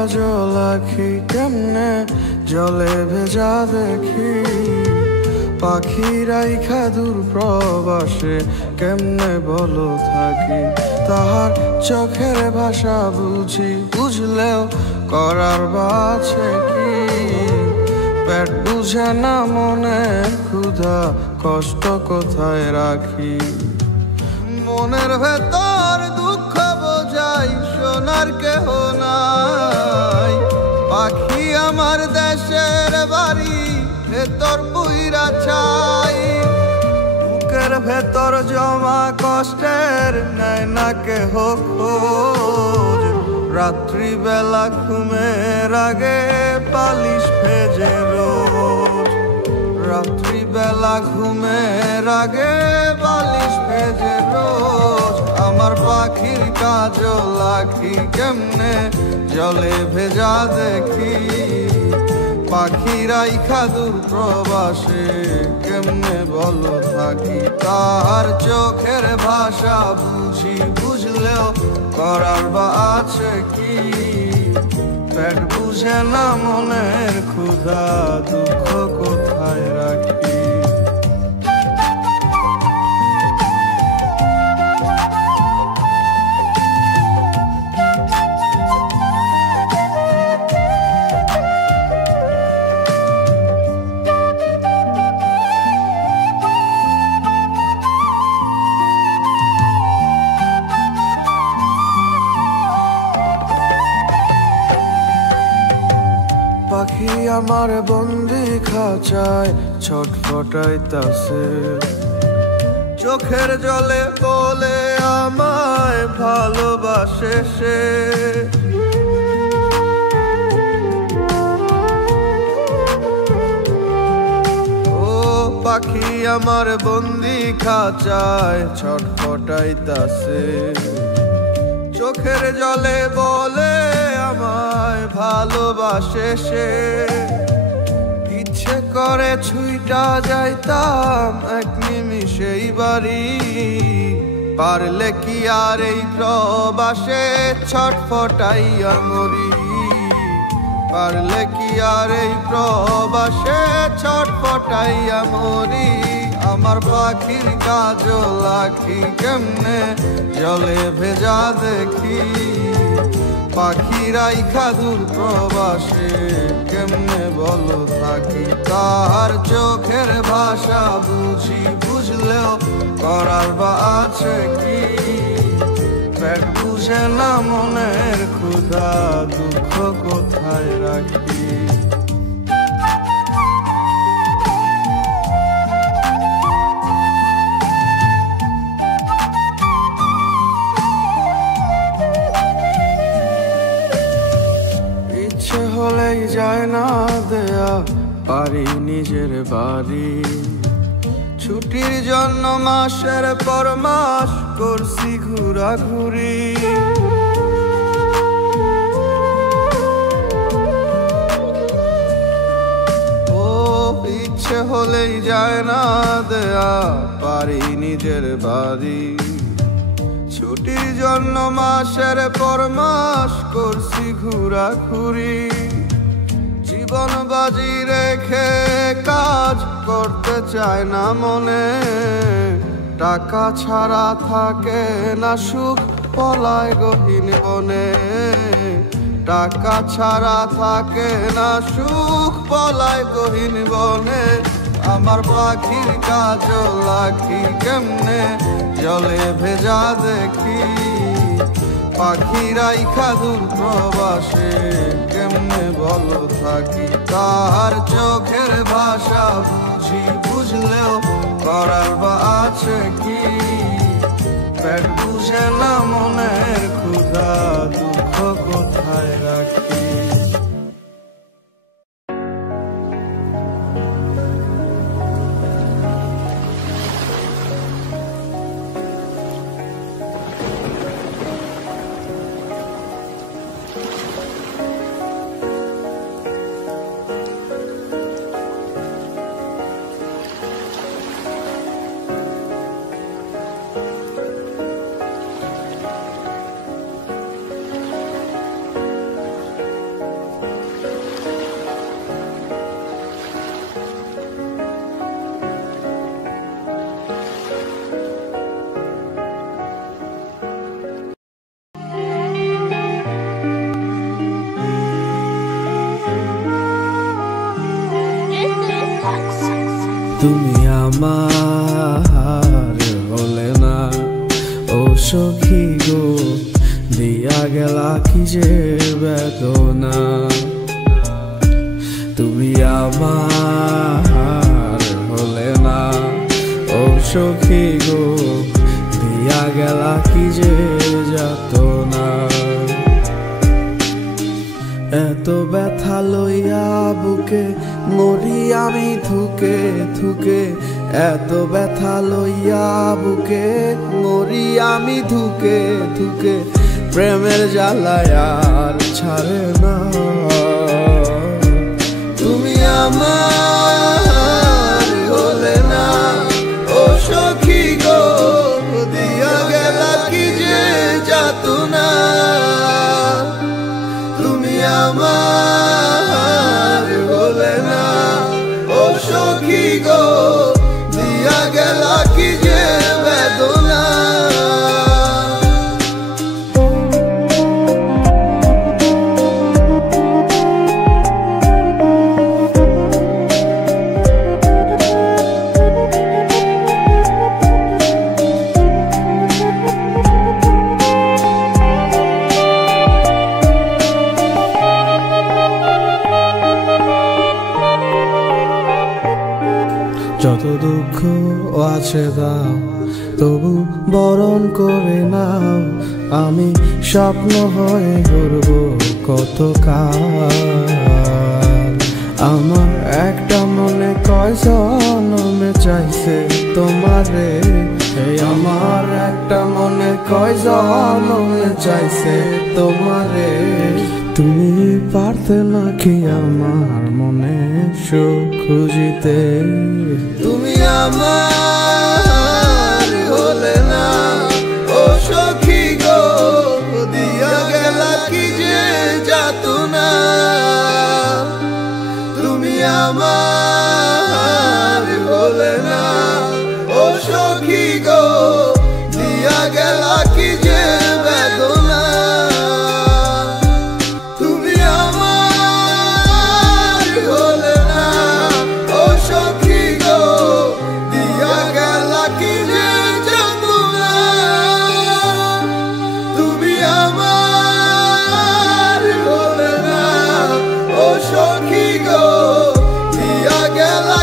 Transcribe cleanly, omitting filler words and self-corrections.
কাজল আঁখি কেমনে জলে ভেজা দেখি, পাখি রাইখা দূর প্রবাসে কেমনে বলো থাকি। তাহার চোখের ভাষা বুঝি, বুঝলেও করার বাছে কি, পেট বুঝে না মনের ক্ষুধা, কষ্ট কোথায় রাখি। মনের ভেতর দুঃখ বোঝাই, সোনার কেহ নাই, পাখি আমার দেশের বাড়ি ভেতর পুইরা চাই। বুকের ভেতর জমা কষ্টের নেয় না কেহ খোঁজ, রাত্রিবেলা ঘুমের আগে পালিশ ভেজে রোজ, রাত্রিবেলা ঘুমের আগে বালিশ ভেজে রোজ। আমার পাখির কাজল আঁখি কেমনে জলে ভেজা দেখি, পাখি রাইখা দূর প্রবাসে কেমনে বলো থাকি। তার চোখের ভাষা বুঝি, বুঝলেও করার বা আছে কি, পেট বুঝে না মনের ক্ষুধা, দুঃখ কোথায় রাখি। পাখি আমার বন্দি খাঁচায় ছটফটাইতাছে, চোখের জলে বলে আমায় ভালোবাসে সে। ও পাখি আমার বন্দি খাঁচায় ছটফটাইতাছে, চোখের জলে বলে আমায় ভালোবাসে সে। ইচ্ছে করে ছুঁইটা যাইতাম এক নিমিষেই বাড়ি, পারলে কি আর এই প্রবাসে ছটফটাইয়া মরি, পারলে কি আর এই প্রবাসে ছটফটাইয়া মরি। আমার পাখির কাজল আঁখি কেমনে জলে ভেজা দেখি, পাখি রাইখা দূর প্রবাসে কেমনে বলো থাকি। তার চোখের ভাষা বুঝি, বুঝলেও করার বা আছে কি, পেট বুঝে না মনের ক্ষুধা, দুঃখ কোথায় রাখি। ইচ্ছে হলেই যায় না দেয়া পারি নিজের বাড়ি, ছুটির জন্য মাসের পর মাস করছি ঘোরাঘুরি। ও ইচ্ছে হলেই যায় না দেয়া পারি নিজের বাড়ি, ছুটির জন্য মাসের পর মাস করছি ঘোরাঘুরি। জীবন বাজি রেখে কাজ করতে চায় না মনে, টাকা ছাড়া থাকে না সুখ পলায় গহীন বনে, টাকা ছাড়া থাকে না সুখ পলায় গহীন বনে। আমার পাখির কাজল আঁখি কেমনে জলে ভেজা দেখি, পাখি রাইখা দূর প্রবাসে কেমনে বলো থাকি। তার চোখের ভাষা বুঝি, বুঝলেও করার বা আছে কি, পেট বুঝে না মনের ক্ষুধা, দুঃখ কোথায় রাখি। তুমি আমার হলে না, ও সখী গো, দিয়া গেলা কি যে বেদনা। তুমি আমার হলে না, ও সখী গো, দিয়া গেলা কি যে যাতনা। এত ব্যথা লইয়া বুকে মরি আমি থুকে থুকে, এত ব্যথা লইয়া বুকে মরি আমি থুকে থুকে, প্রেমের জ্বালায় আর ছাড়ে না। তুমি আমার হলে না, ও সখী গো, দিয়া গেলা কি যে যাতনা। তুমি আমার হলে না, ও সখী গো, দিয়া গেলা কি যে বেদনা। যত দুঃখ আছে দাও, তবু বরণ করে নাও। আমি স্বপ্ন হয়ে ঘুরব কত কাল। আমার একটা মনে কয় জনমে চাইছে তোমারে, এই আমার একটা মনে কয় জনমে চাইছে তোমারে। তুমি পারতে নাকি আমার মনে সুখ খুঁজিতে? তুমি আমার হলে না, ও সখী গো, দিয়া গেলা কি যে যাতনা। তুমি আমার হলে না, ও সখী গো, দিয়া গেলা কি যে বেদনা। তুমি আমার হলে না, ও সখী গো, দিয়া গেলা কি যে যাতনা। তুমি আমার হলে না, ও সখী গো, দিয়া গেলা